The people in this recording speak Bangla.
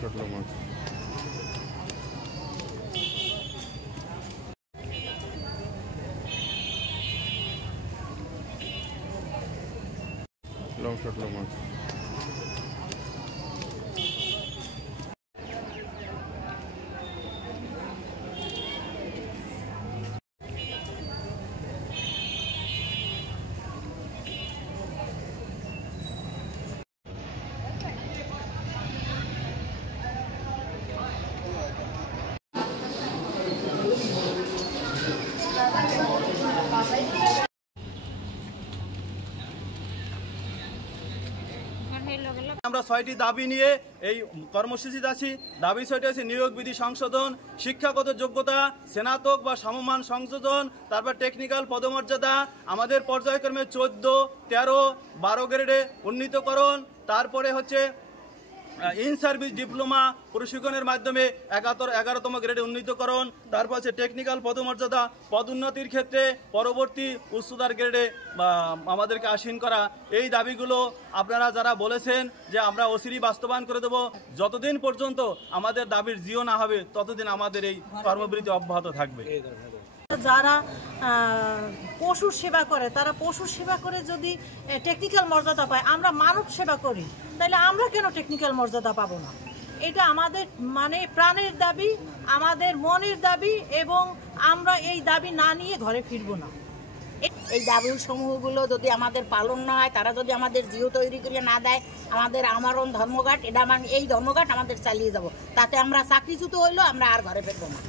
শট লং শট লং আমরা ৬টি দাবি নিয়ে এই কর্মসূচিতে আছি। দাবি ৬টি আছে নিয়োগ বিধি সংশোধন, শিক্ষাগত যোগ্যতা, স্নাতক বা সমমান সংশোধন, তারপর টেকনিক্যাল পদমর্যাদা, আমাদের পর্যায়ক্রমে ১৪, ১৩, ১২ গ্রেডে উন্নীতকরণ, তারপরে হচ্ছে ইন সার্ভিস ডিপ্লোমা প্রশিক্ষণের মাধ্যমে ১১তম গ্রেডে উন্নীতকরণ, তারপর আছে টেকনিক্যাল পদমর্যাদা, পদোন্নতির ক্ষেত্রে পরবর্তী উচ্চতর গ্রেডে আমাদেরকে আসীন করা। এই দাবিগুলো আপনারা যারা বলেছেন যে আমরা অচিরেই বাস্তবায়ন করে দেব, যতদিন পর্যন্ত আমাদের দাবির জিও না হবে ততদিন আমাদের এই কর্মবিরতি অব্যাহত থাকবে। যারা পশুর সেবা করে তারা পশুর সেবা করে যদি টেকনিক্যাল মর্যাদা পায়, আমরা মানব সেবা করি, তাহলে আমরা কেন টেকনিক্যাল মর্যাদা পাবো না? এটা আমাদের মানে প্রাণের দাবি, আমাদের মনের দাবি, এবং আমরা এই দাবি না নিয়ে ঘরে ফিরবো না। এই দাবি সমূহগুলো যদি আমাদের পালন না হয়, তারা যদি আমাদের জিও তৈরি করে না দেয়, আমাদের আমরণ ধর্মঘট, এটা এই ধর্মঘট আমাদের চালিয়ে যাব, তাতে আমরা চাকরিচ্যুত হইলেও আমরা আর ঘরে ফিরবো না।